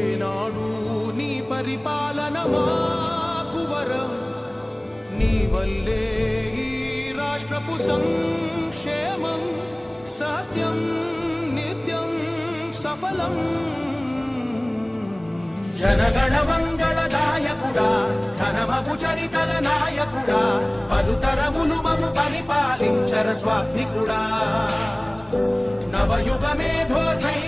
ఏనాడు నీ పరిపాలన మాకు వరం. నీ వల్లే ఈ రాష్ట్రపు సంక్షేమం సత్యం నిత్యం సఫలం. జనగణ మంగళదాయకుడా ధనమపు చరితల నాయకుడా పలుతరములు మము పరిపాలించర స్వామికుడా నవయుగ మేధో సైన్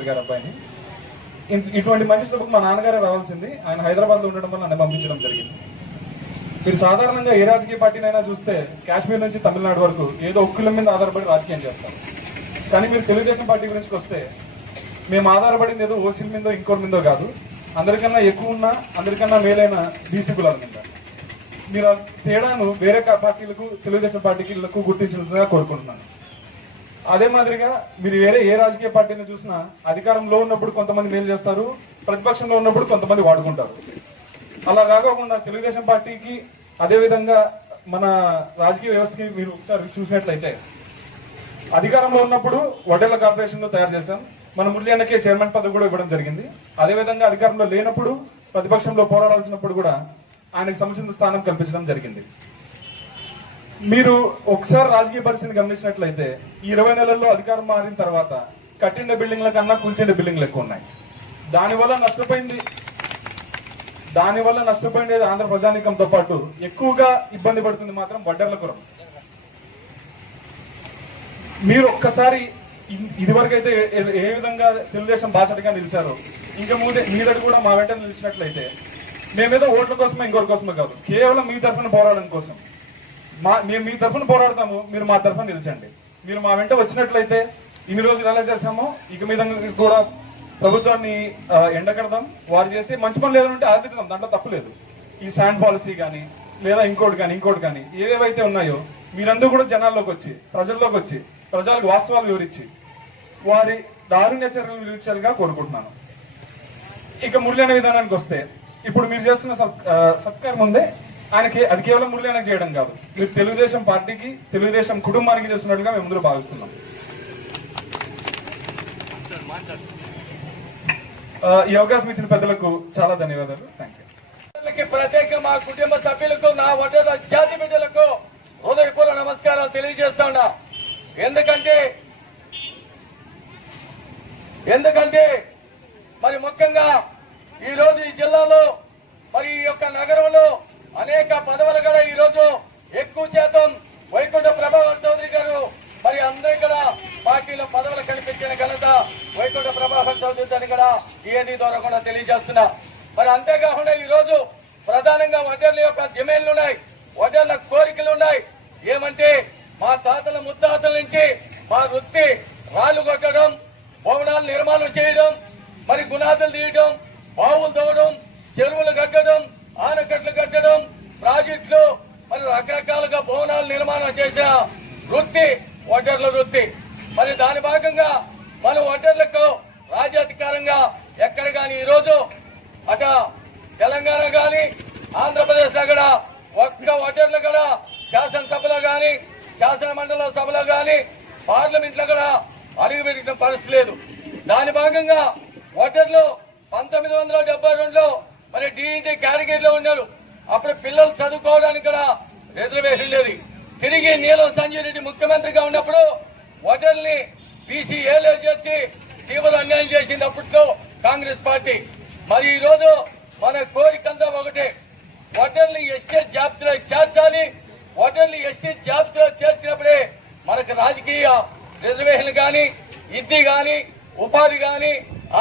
చౌదరి గారి అబ్బాయిని. ఇటువంటి మంచి సభకు మా నాన్నగారే రావాల్సింది. ఆయన హైదరాబాద్లో ఉండడం వల్ల నన్ను పంపించడం జరిగింది. మీరు సాధారణంగా ఏ రాజకీయ పార్టీనైనా చూస్తే కాశ్మీర్ నుంచి తమిళనాడు వరకు ఏదో ఒక్కుల మీద ఆధారపడి రాజకీయం చేస్తారు. కానీ మీరు తెలుగుదేశం పార్టీ గురించి వస్తే మేము ఆధారపడింది ఏదో ఓసీల మీదో ఇంకోటి మీదో కాదు. అందరికన్నా ఎక్కువ ఉన్న అందరికన్నా మేలైన బీసీ కులాల మీద. మీరు ఆ తేడాను వేరే పార్టీలకు తెలుగుదేశం పార్టీలకు గుర్తించినట్టుగా కోరుకుంటున్నాను. అదే మాదిరిగా మీరు వేరే ఏ రాజకీయ పార్టీని చూసినా అధికారంలో ఉన్నప్పుడు కొంతమంది మేలు చేస్తారు ప్రతిపక్షంలో ఉన్నప్పుడు కొంతమంది వాడుకుంటారు. అలా కాకోకుండా తెలుగుదేశం పార్టీకి అదేవిధంగా మన రాజకీయ వ్యవస్థకి మీరు ఒకసారి చూసినట్లయితే అధికారంలో ఉన్నప్పుడు వడ్డేళ్ళ కార్పొరేషన్ తయారు చేశాం. మన మురళి చైర్మన్ పదవి కూడా ఇవ్వడం జరిగింది. అదే విధంగా అధికారంలో లేనప్పుడు ప్రతిపక్షంలో పోరాడాల్సినప్పుడు కూడా ఆయనకు సముచిత స్థానం కల్పించడం జరిగింది. మీరు ఒకసారి రాజకీయ పరిస్థితిని గమనించినట్లయితే ఈ ఇరవై నెలల్లో అధికారం మారిన తర్వాత కట్టిన బిల్డింగ్ల కన్నా కూల్చిన బిల్డింగ్లు ఎక్కువ ఉన్నాయి. దానివల్ల నష్టపోయింది. దానివల్ల నష్టపోయింది ఆంధ్ర ప్రజానీకంతో పాటు ఎక్కువగా ఇబ్బంది పడుతుంది మాత్రం వడ్డర్ల కురం మీరు ఒక్కసారి ఇదివరకైతే ఏ- ఏ విధంగా తెలుగుదేశం బాసటగా నిలిచారో ఇంకా ముందే మీద కూడా మా వెంట నిలిచినట్లయితే మేమేదో ఓట్ల కోసమే ఇంకోటి కోసమే కాదు కేవలం మీ తరఫున పోరాడడం కోసం. మా మేము మీ తరఫున పోరాడతాము. మీరు మా తరఫున నిలిచండి. మీరు మా వెంట వచ్చినట్లయితే ఇన్ని రోజులు ఎలా చేశామో ఇక మీద కూడా ప్రభుత్వాన్ని ఆ, ఎండకడదాం వారు చేసి మంచి పనులు ఏదైనా ఉంటే ఆదరిద్దాం దాంట్లో తప్పులేదు ఈ శాండ్ పాలసీ కానీ లేదా ఇంకోటి కానీ ఇంకోటి కానీ ఏవేవైతే ఉన్నాయో మీరందరూ కూడా జనాల్లోకి వచ్చి ప్రజల్లోకి వచ్చి ప్రజలకు వాస్తవాలు వివరించి వారి దారుణ్య చర్యలు వివరించాలిగా కోరుకుంటున్నాను. ఇక మురళి విధానానికి వస్తే ఇప్పుడు మీరు చేస్తున్న సత్కారం ముందే ఆయనకి అది కేవలం మురళి ఆయనకు చేయడం కాదు. మీరు తెలుగుదేశం పార్టీకి తెలుగుదేశం కుటుంబానికి చేస్తున్నట్టుగా మేము అందరూ భావిస్తున్నాం. ఈ అవకాశం ఇచ్చిన పెద్దలకు చాలా ధన్యవాదాలు. థ్యాంక్ యూ ప్రత్యేక మా కుటుంబ సభ్యులకు నా వడ్డల జాతి బిడ్డలకు హృదయపూర్వ నమస్కారాలు తెలియజేస్తాడా ఎందుకంటే ఎందుకంటే మరి ముఖ్యంగా ఈ రోజు ఈ జిల్లాలో మరి ఈ యొక్క నగరంలో అనేక పదవులు కూడా ఈ రోజు ఎక్కువ శాతం వైకుంఠ ప్రభాకర్ చౌదరి గారు మరి అందరి కూడా పార్టీలో పదవులు కనిపించిన ఘనత వైకుంఠ ప్రభావర్ చౌదరి అని కూడా టీఎన్డీ ద్వారా కూడా తెలియజేస్తున్నా. మరి అంతేకాకుండా ఈ రోజు ప్రధానంగా వడ్డర్ల యొక్క డిమాండ్లు ఉన్నాయి వడ్డర్ల కోరికలు ఉన్నాయి. ఏమంటే మా తాతల ముత్తాతల నుంచి మా వృత్తి రాళ్ళు కొట్టడం భవనాలు నిర్మాణం చేయడం మరి గుణాదులు తీయడం బావులు తవ్వడం చెరువులు కట్టడం ఆనకట్లు కట్టడం ప్రాజెక్టులు మరి రకరకాలుగా భవనాలు నిర్మాణం చేసిన వృత్తి వడ్డర్ల వృత్తి. మరి దాని భాగంగా మన వడ్డర్లకు రాజ్యాధికారంగా ఎక్కడ కానీ ఈరోజు అట తెలంగాణ కానీ ఆంధ్రప్రదేశ్లో కూడా ఒక్క వడ్డర్లు కూడా శాసనసభలో కానీ శాసన మండల సభలో కానీ పార్లమెంట్లో కూడా అడుగుపెట్టిన పరిస్థితి లేదు. దాని భాగంగా ఓటర్లు పంతొమ్మిది వందల డెబ్బై రెండులో మరి డిఇటి కేటగిరీలో ఉన్నారు. అప్పుడు పిల్లలు చదువుకోవడానికి కూడా రిజర్వేషన్ లేదు. తిరిగి నీలం సంజయ్ రెడ్డి ముఖ్యమంత్రిగా ఉన్నప్పుడు వడల్ని బీసీ ఏలో చేసి తీవ్ర అన్యాయం చేసింది అప్పట్లో కాంగ్రెస్ పార్టీ. మరి ఈ రోజు మన కోరికంతా ఒకటే. ఓటర్ని ఎస్టేట్ జాబితాలో చేర్చాలి. ఓటర్ని ఎస్టేట్ జాబితాలో చేర్చినప్పుడే మనకు రాజకీయ రిజర్వేషన్ కానీ విద్య కానీ ఉపాధి కానీ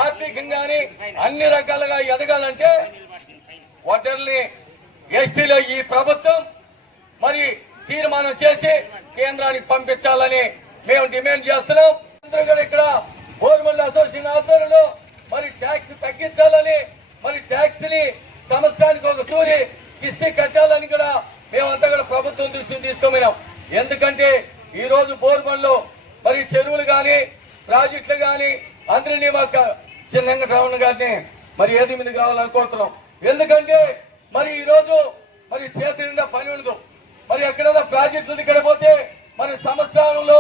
ఆర్థికంగా కానీ అన్ని రకాలుగా ఎదగాలంటే ఓటర్ని ఎస్టీలో ఈ ప్రభుత్వం మరి తీర్మానం చేసి కేంద్రానికి పంపించాలని మేము డిమాండ్ చేస్తున్నాం. అందరూ ఇక్కడ గవర్నమెంట్ అసోసియేషన్ ఆధ్వర్యంలో మరి ట్యాక్స్ తగ్గించాలని మరి ట్యాక్స్ని సంవత్సరానికి ఒక సూరి కిస్తీ కట్టాలని కూడా మేమంతా కూడా ప్రభుత్వం దృష్టికి తీసుకోమన్నాం ఎందుకంటే ఈ రోజు బోర్మన్లో మరి చెరువులు గాని ప్రాజెక్టులు గాని అందరినీ మాకు చిన్న గారిని మరి ఏది మీద కావాలనుకుంటున్నాం ఎందుకంటే మరి ఈ రోజు మరి చేతి నిండా పని ఉండదు. మరి ఎక్కడైనా ప్రాజెక్టులు ఇక్కడ పోతే మరి సంవత్సరంలో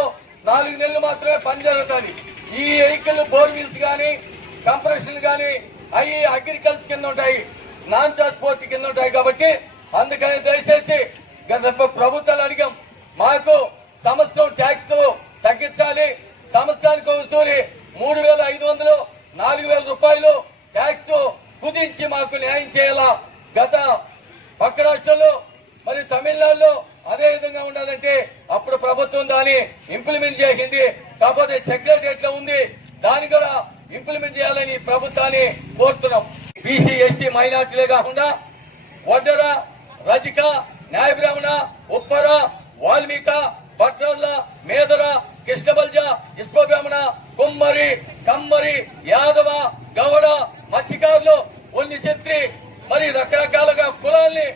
నాలుగు నెలలు మాత్రమే పని జరుగుతుంది. ఈ వెహికల్ బోర్వీల్స్ కానీ కంప్రెషన్లు కానీ అవి అగ్రికల్చర్ కింద ఉంటాయి. నాన్ ట్రాన్స్పోర్ట్ కింద ఉంటాయి కాబట్టి అందుకని దయచేసి గత ప్రభుత్వాలు అడిగాం. మాకు సంవత్సరం ట్యాక్స్ తగ్గించాలి. సంవత్సరానికి ఒకసారి మూడు వేల ఐదు వందలు నాలుగు వేల రూపాయలు ట్యాక్స్ కుదించి మాకు న్యాయం చేయాలా? గత పక్క రాష్ట్రంలో మరి తమిళనాడులో అదే విధంగా ఉండాలంటే అప్పుడు ప్రభుత్వం దాన్ని ఇంప్లిమెంట్ చేసింది. కాకపోతే సెక్రటరియట్లో ఉంది. దాన్ని కూడా ఇంప్లిమెంట్ చేయాలని ప్రభుత్వాన్ని కోరుతున్నాం. బీసీ ఎస్టీ మైనార్టీలే కాకుండా వడ్డర రజిక న్యాయబ్రాహ్మణ ఉప్పర వాల్మీక భట్రల్ల మేదర కృష్ణబల్జ ఇష్పబ్రాహ్మణ కుమ్మరి కమ్మరి యాదవ గౌడ మత్స్యకారులు ఉన్ని చెత్రి మరి రకరకాలుగా కులాల్ని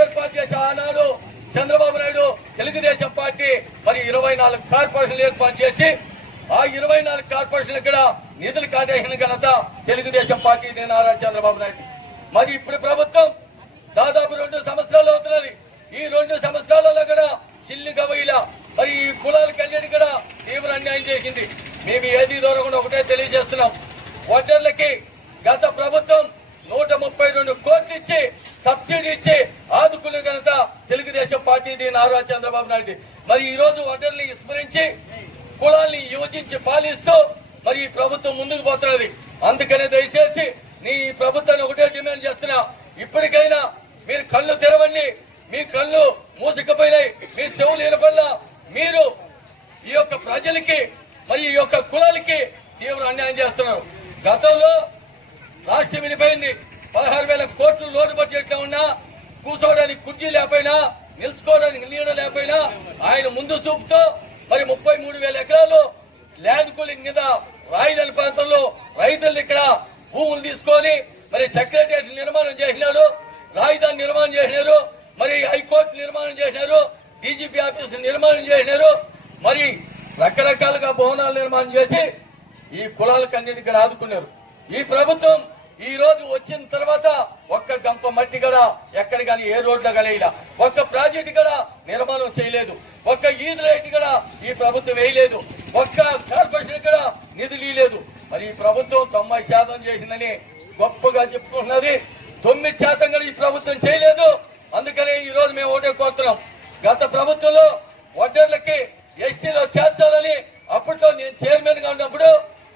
ఏర్పాటు చేసే ఆనాడు చంద్రబాబు నాయుడు తెలుగుదేశం పార్టీ మరి ఇరవై నాలుగు కార్పొరేషన్లు ఏర్పాటు చేసి ఆ ఇరవై నాలుగు కార్పొరేషన్లు కూడా నిధులు కాటేసిన ఘనత తెలుగుదేశం పార్టీ నారా చంద్రబాబు నాయుడు. మరి ఇప్పుడు ప్రభుత్వం దాదాపు రెండు సంవత్సరాలు అవుతున్నది. ఈ రెండు సంవత్సరాలలో కూడా చిల్లి గవయిల మరి ఈ కులాలకు అన్నిటి కూడా తీవ్ర అన్యాయం చేసింది. మేము ఏది దూరకుండా ఒకటే తెలియజేస్తున్నాం ఓటర్లకి గత ప్రభుత్వం నూట ముప్పై రెండు కోట్లు ఇచ్చి సబ్సిడీ ఇచ్చి ఆదుకునే ఘనత తెలుగుదేశం పార్టీది నారా చంద్రబాబు నాయుడు మరి ఈ రోజు ఓటర్ని విస్మరించి కులాల్ని యోచించి పాలిస్తూ మరి ఈ ప్రభుత్వం ముందుకు పోతున్నది అందుకనే దయచేసి నీ ఈ ప్రభుత్వాన్ని ఒకటే డిమాండ్ చేస్తున్నా ఇప్పటికైనా మీరు కళ్ళు తెరవండి మీ కళ్ళు మూసుకుపోయినాయి మీ చెవులు మీరు ఈ యొక్క ప్రజలకి మరి ఈ యొక్క కులాలకి తీవ్ర అన్యాయం చేస్తున్నారు. గతంలో రాష్ట్రం విడిపోయింది. పదహారు వేల కోట్లు లోటు బడ్జెట్లో ఉన్నా కూర్చోవడానికి కుర్చీ లేకపోయినా నిలుచుకోవడానికి నీడ లేకపోయినా ఆయన ముందు చూపుతో మరి ముప్పై మూడు వేల ఎకరాలు ల్యాండ్ కూలింగ్ మీద రాయదాని ప్రాంతంలో రైతుల దగ్గర భూములు తీసుకొని మరి సెక్రటరియట్ నిర్మాణం చేసినారు రాజధాని నిర్మాణం చేసినారు మరి హైకోర్టు నిర్మాణం చేసినారు డీజీపీ ఆఫీస్ నిర్మాణం చేసినారు. మరి రకరకాలుగా భవనాలు నిర్మాణం చేసి ఈ కులాలకన్నిటి ఇక్కడ ఆదుకున్నారు ఈ ప్రభుత్వం ఈ రోజు వచ్చిన తర్వాత ఒక్క గంప మట్టి కూడా ఎక్కడ కానీ ఏ రోడ్లో కలిగిలా ఒక్క ప్రాజెక్టు కూడా నిర్మాణం చేయలేదు. ఒక్క ఈద్ లైట్ కూడా ఈ ప్రభుత్వం వేయలేదు. ఒక్క కార్పొరేషన్ కూడా నిధులు ఇవ్వలేదు మరి ఈ ప్రభుత్వం తొంభై శాతం చేసిందని గొప్పగా చెప్పుకుంటున్నది. తొమ్మిది శాతం కూడా ఈ ప్రభుత్వం చేయలేదు. అందుకనే ఈ రోజు మేము ఒకటే కోరుతున్నాం. గత ప్రభుత్వంలో వడ్డర్లకి ఎస్టీలో చేర్చాలని అప్పట్లో నేను చైర్మన్గా ఉన్నప్పుడు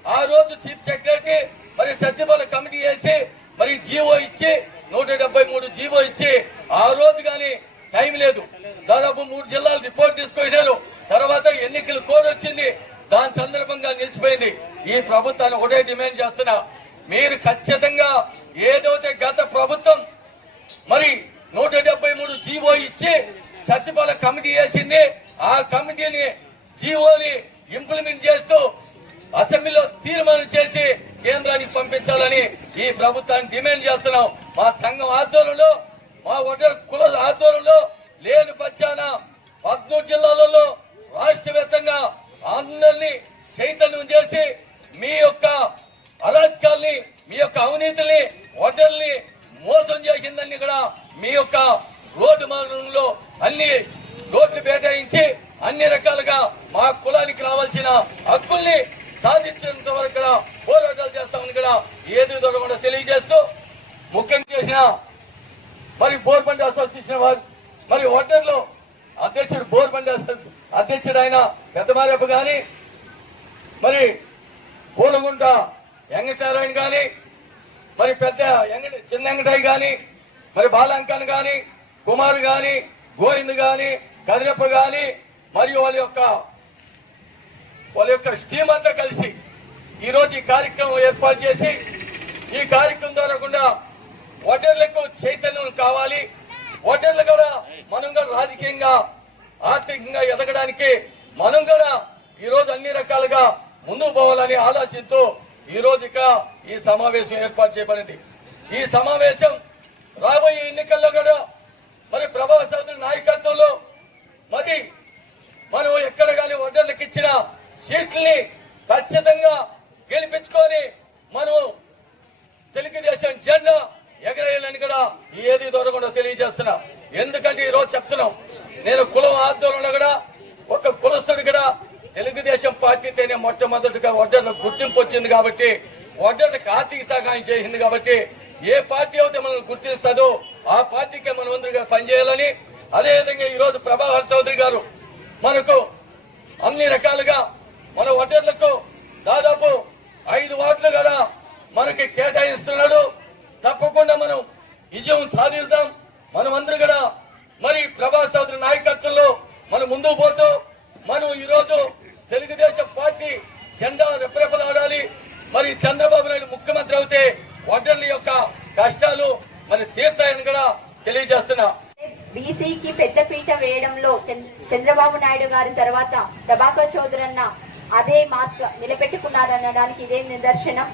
ఆ రోజు చీఫ్ సెక్రటరీ మరి సత్యపాల కమిటీ వేసి మరి జీవో ఇచ్చి నూట డెబ్బై మూడు జీవో ఇచ్చి ఆ రోజు కానీ టైం లేదు. దాదాపు మూడు జిల్లాలు రిపోర్ట్ తీసుకొచ్చారు. తర్వాత ఎన్నికల కోడ్ వచ్చింది. దాని సందర్భంగా నిలిచిపోయింది. ఈ ప్రభుత్వాన్ని ఒకటే డిమాండ్ చేస్తున్నా. మీరు ఖచ్చితంగా ఏదైతే గత ప్రభుత్వం మరి నూట డెబ్బై మూడు జీవో ఇచ్చి సత్యపాల కమిటీ వేసింది. ఆ కమిటీని జీవోని ఇంప్లిమెంట్ చేస్తూ అసెంబ్లీలో తీర్మానం చేసి కేంద్రానికి పంపించాలని ఈ ప్రభుత్వాన్ని డిమాండ్ చేస్తున్నాం. మా సంఘం ఆధ్వర్యంలో మా ఒడ్డర కుల ఆధ్వర్యంలో లేని పచ్చాన పద్మూడు జిల్లాలలో రాష్ట్ర వ్యాప్తంగా అందరినీ చైతన్యం చేసి మీ యొక్క అరాజకాల్ని మీ యొక్క అవినీతిని ఒడ్డల్ని మోసం చేసిందని కూడా మీ యొక్క రోడ్డు మార్గంలో అన్ని రోడ్లు బేటాయించి అన్ని రకాలుగా మా కులానికి రావాల్సిన హక్కుల్ని సాధించేంత వరకు కూడా పోరాటాలు చేస్తామని కూడా ఏది దొరకకుండా తెలియజేస్తూ ముఖ్యం చేసిన మరి బోర్బండి అసోసియేషన్ వారు మరి ఒడ్డర్లో అధ్యక్షుడు బోర్బండి అధ్యక్షుడు ఆయన పెద్దమారేపు గాని మరి పూలగుంట వెంకటారాయణ గాని మరి పెద్ద వెంకట చిన్న వెంకటయ్య గాని మరి బాలంకన్ గాని కుమార్ గాని గోవింద్ గాని కదిరప్ప గాని మరియు వాళ్ళ యొక్క వాళ్ళ యొక్క స్టీమ్ అంతా కలిసి ఈ రోజు ఈ కార్యక్రమం ఏర్పాటు చేసి ఈ కార్యక్రమం ద్వారా కూడా ఓటర్లకు చైతన్యం కావాలి. ఓటర్లు కూడా మనం కూడా రాజకీయంగా ఆర్థికంగా ఎదగడానికి మనం కూడా ఈ రోజు అన్ని రకాలుగా ముందుకు పోవాలని ఆలోచనతో ఈ రోజు ఇక ఈ సమావేశం ఏర్పాటు చేయబడింది. ఈ సమావేశం రాబోయే ఎన్నికల్లో కూడా మరి ప్రభావ చౌదరి నాయకత్వంలో మరి మనం ఎక్కడ కానీ ఓటర్లకు ఇచ్చిన సీట్లని ఖచ్చితంగా గెలిపించుకొని మనం తెలుగుదేశం జెండా ఎగరేయాలని కూడా ఏది దూరకుండా తెలియజేస్తున్నా. ఎందుకంటే ఈ రోజు చెప్తున్నాం నేను కులం ఆందోళనలో కూడా ఒక కులస్తుడు కూడా తెలుగుదేశం పార్టీతోనే మొట్టమొదటిగా ఒడ్డర్లకు గుర్తింపు వచ్చింది కాబట్టి ఒడ్డర్లకు ఆర్థిక సహాయం చేసింది కాబట్టి ఏ పార్టీ అయితే మనల్ని గుర్తిస్తుందో ఆ పార్టీకే మనం పనిచేయాలని అదేవిధంగా ఈరోజు ప్రభాకర్ చౌదరి గారు మనకు అన్ని రకాలుగా మన ఓటర్లకు దాదాపు ఐదు వార్డులు కదా మనకి కేటాయిస్తున్నాడు. తప్పకుండా మనం విజయం సాధిద్దాం. మనం అందరూ కూడా మరి ప్రభాస్ చౌదరి నాయకత్వంలో మనం ముందుకు పోతూ మనం ఈరోజు తెలుగుదేశం పార్టీ జెండా రెప్పరెప్పలాడాలి మరి చంద్రబాబు నాయుడు ముఖ్యమంత్రి అవుతే ఓటర్ల యొక్క కష్టాలు మరి తీర్థాయని కూడా తెలియజేస్తున్నా. బీసీకి పెద్దపీట వేయడంలో చంద్ర- చంద్రబాబు నాయుడు గారి తర్వాత ప్రభాకర్ చౌదరి అన్న అదే మార్క్ నిలబెట్టుకున్నారనడానికి ఇదే నిదర్శనం.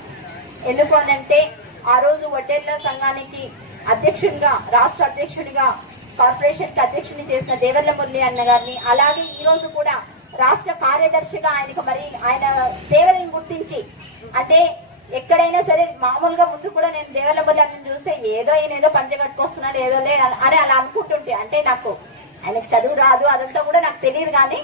ఎందుకు అనంటే ఆ రోజు వడ్డేర్ల సంఘానికి అధ్యక్షుడిగా రాష్ట్ర అధ్యక్షుడిగా కార్పొరేషన్కి అధ్యక్షుని చేసిన దేవర్ల మురళి అన్న గారిని అలాగే ఈ రోజు కూడా రాష్ట్ర కార్యదర్శిగా ఆయనకు మరి ఆయన సేవలను గుర్తించి అంటే ఎక్కడైనా సరే మామూలుగా ముందు కూడా నేను దేవర్ల మురళి చూస్తే ఏదో ఆయన ఏదో పంచగట్టుకొస్తున్నాడు ఏదో లే అని అలా అనుకుంటుంటే అంటే నాకు ఆయనకు చదువు రాదు అదంతా కూడా నాకు తెలియదు కానీ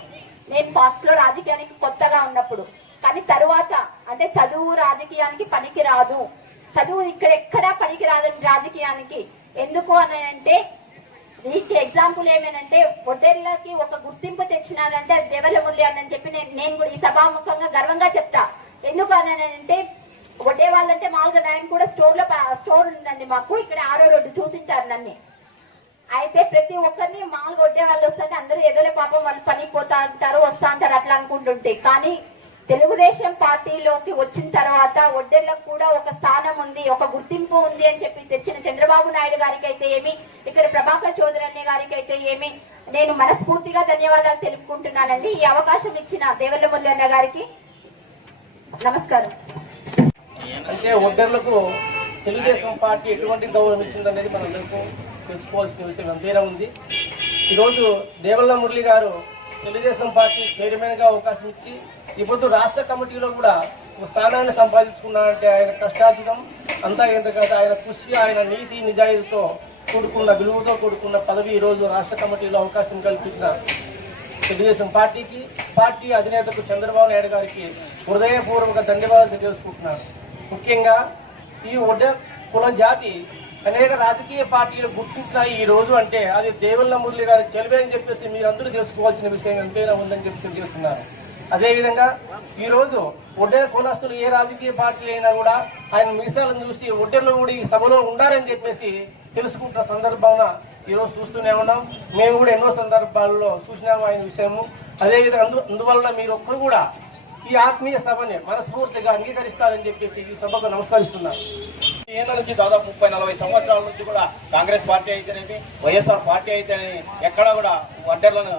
నేను ఫస్ట్లో రాజకీయానికి కొత్తగా ఉన్నప్పుడు. కానీ తరువాత అంటే చదువు రాజకీయానికి పనికి రాదు చదువు ఇక్కడెక్కడా పనికి రాదని రాజకీయానికి. ఎందుకు అని అంటే దీనికి ఎగ్జాంపుల్ ఏమేనంటే పొట్టేళ్ళకి ఒక గుర్తింపు తెచ్చినాడంటే అది దేవల అని చెప్పి నేను నేను కూడా ఈ సభాముఖంగా గర్వంగా చెప్తా. ఎందుకు అని అంటే వడ్డే వాళ్ళంటే మామూలుగా నేను కూడా స్టోర్లో స్టోర్ ఉందండి మాకు. ఇక్కడ ఆరో రోడ్డు చూసింటారు నన్ను. అయితే ప్రతి ఒక్కరిని మామూలుగా వడ్డే వాళ్ళు వస్తుంటే అందరూ ఏదోలే పాపం వాళ్ళు పనికి పోతా అంటారు వస్తా అంటారు అట్లా అనుకుంటుంటే. కానీ తెలుగుదేశం పార్టీలోకి వచ్చిన తర్వాత ఒడ్డెర్లకు కూడా ఒక స్థానం ఉంది ఒక గుర్తింపు ఉంది అని చెప్పి తెచ్చిన చంద్రబాబు నాయుడు గారికి అయితే ఏమి ఇక్కడ ప్రభాకర్ చౌదరి అన్న గారికి అయితే ఏమి నేను మనస్ఫూర్తిగా ధన్యవాదాలు తెలుపుకుంటున్నానండి. ఈ అవకాశం ఇచ్చిన దేవర్ల మురళి అన్న గారికి నమస్కారం. అంటే ఒడ్డర్లకు తెలుగుదేశం పార్టీ ఎటువంటి గౌరవం ఇచ్చిందనేది మనందరికీ తెలుసుకోవాల్సిన విషయం. ఎంతైనా ఉంది. ఈరోజు దేవల్ల మురళి గారు తెలుగుదేశం పార్టీ చైర్మన్గా అవకాశం ఇచ్చి ఇప్పుడు రాష్ట్ర కమిటీలో కూడా ఒక స్థానాన్ని సంపాదించుకున్నారంటే ఆయన కష్టార్జితం. అంతా ఎందుకంటే ఆయన కృషి ఆయన నీతి నిజాయితీతో కూడుకున్న విలువతో కూడుకున్న పదవి ఈరోజు రాష్ట్ర కమిటీలో అవకాశం కల్పించిన తెలుగుదేశం పార్టీకి పార్టీ అధినేతకు చంద్రబాబు నాయుడు గారికి హృదయపూర్వక ధన్యవాదాలు తెలియజేసుకుంటున్నాను. ముఖ్యంగా ఈ ఉడ్డ కుల జాతి అనేక రాజకీయ పార్టీలు గుర్తించిన ఈ రోజు అంటే అది దేవుళ్ళ మురళి గారి చెలివే అని చెప్పేసి మీరందరూ తెలుసుకోవాల్సిన విషయం ఎంతైనా ఉందని చెప్పి తెలియజేస్తున్నారు. అదేవిధంగా ఈరోజు రోజు ఒడ్డెర కులస్తులు ఏ రాజకీయ పార్టీ అయినా కూడా ఆయన మీసాలను చూసి ఒడ్డెర్లు కూడా ఈ సభలో ఉండాలని చెప్పేసి తెలుసుకుంటున్న సందర్భాన ఈరోజు చూస్తూనే ఉన్నాం. మేము కూడా ఎన్నో సందర్భాల్లో చూసినాము ఆయన విషయము. అదేవిధంగా అందు అందువల్ల మీరు ఒక్కరు కూడా ఈ ఆత్మీయ సభని మనస్ఫూర్తిగా అంగీకరిస్తారని చెప్పేసి ఈ సభకు నమస్కరిస్తున్నారు ఏళ్ళ నుంచి దాదాపు ముప్పై నలభై సంవత్సరాల నుంచి కూడా కాంగ్రెస్ పార్టీ అయితేనేమి వైఎస్ఆర్ పార్టీ అయితేనేమి ఎక్కడా కూడా వడ్డర్లను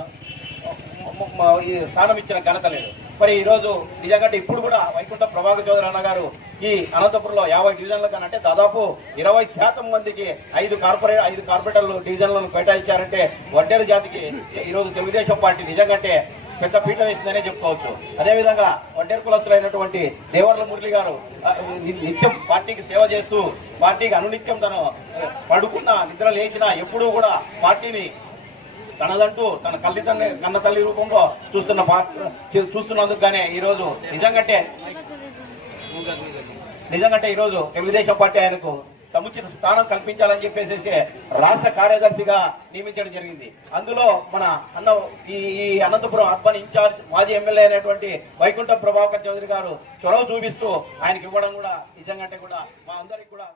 ఈ స్థానం ఇచ్చిన ఘనత లేదు. మరి ఈరోజు నిజంగా ఇప్పుడు కూడా వైకుంఠ ప్రభాకర్ చౌదరి అన్న గారు ఈ అనంతపురంలో యాభై డివిజన్ల కానంటే దాదాపు ఇరవై శాతం మందికి ఐదు కార్పొరేట్ ఐదు కార్పొరేటర్లు డివిజన్లను కేటాయించారంటే వడ్డేల జాతికి ఈరోజు తెలుగుదేశం పార్టీ నిజంగంటే పెద్ద పీఠం వేసిందనే చెప్పుకోవచ్చు. అదేవిధంగా వడ్డేరు కులస్తులైనటువంటి దేవర్ల మురళి గారు నిత్యం పార్టీకి సేవ చేస్తూ పార్టీకి అనునిత్యం తను పడుకున్నా పడుకున్న నిద్ర లేచినా ఎప్పుడూ కూడా పార్టీని తనదంటూ తన కల్లి తల్లి కన్న తల్లి రూపంలో చూస్తున్న పార్టీ చూస్తున్నందుకు గానే ఈ రోజు నిజంగంటే నిజంగంటే ఈ రోజు తెలుగుదేశం పార్టీ ఆయనకు సముచిత స్థానం కల్పించాలని చెప్పేసి రాష్ట్ర కార్యదర్శిగా నియమించడం జరిగింది. అందులో మన అన్న ఈ ఈ అనంతపురం అర్బన్ ఇన్ఛార్జ్ మాజీ ఎమ్మెల్యే అయినటువంటి వైకుంఠ ప్రభాకర్ చౌదరి గారు చొరవ చూపిస్తూ ఆయనకి ఇవ్వడం కూడా నిజంగా కూడా మా అందరికి కూడా